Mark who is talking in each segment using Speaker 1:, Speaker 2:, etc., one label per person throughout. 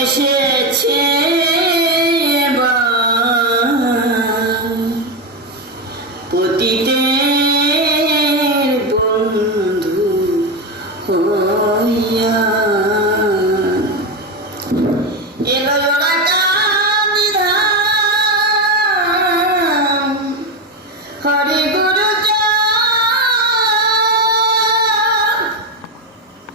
Speaker 1: এসেছে।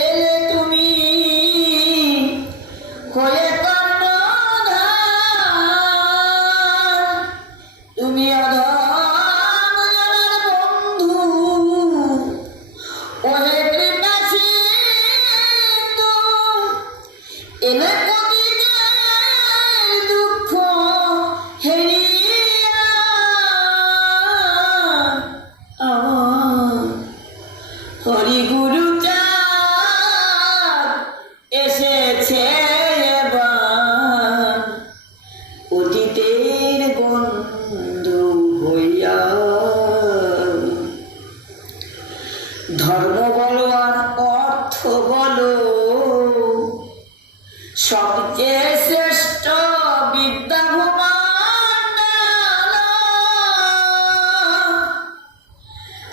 Speaker 1: এলে তুমি হয়ে তুমি বন্ধু। ওরে কৃপা এলে ধর্ম বলো আর অর্থ বলো। সবচেয়ে শ্রেষ্ঠ বিদ্যা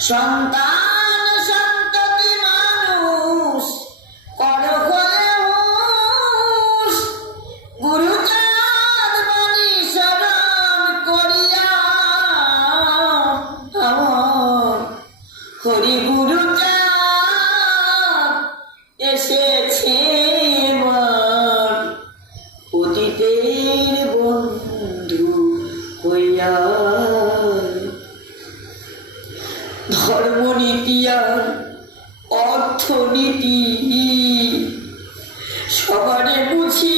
Speaker 1: সন্তান ধর্মনীতি আর অর্থনীতি। সবারে বুঝি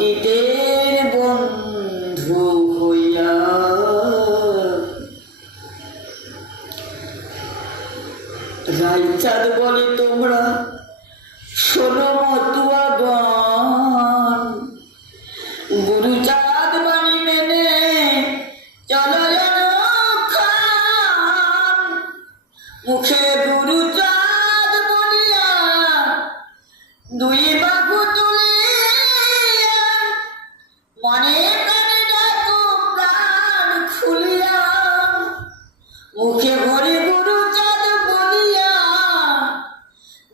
Speaker 1: অতীতের বন্ধু হইয়া রাইচাঁদ বলে তোমরা, শোনো মতুয়া বন গুরু চাঁদ বাণী মেনে চলো যেন মুখে গুরু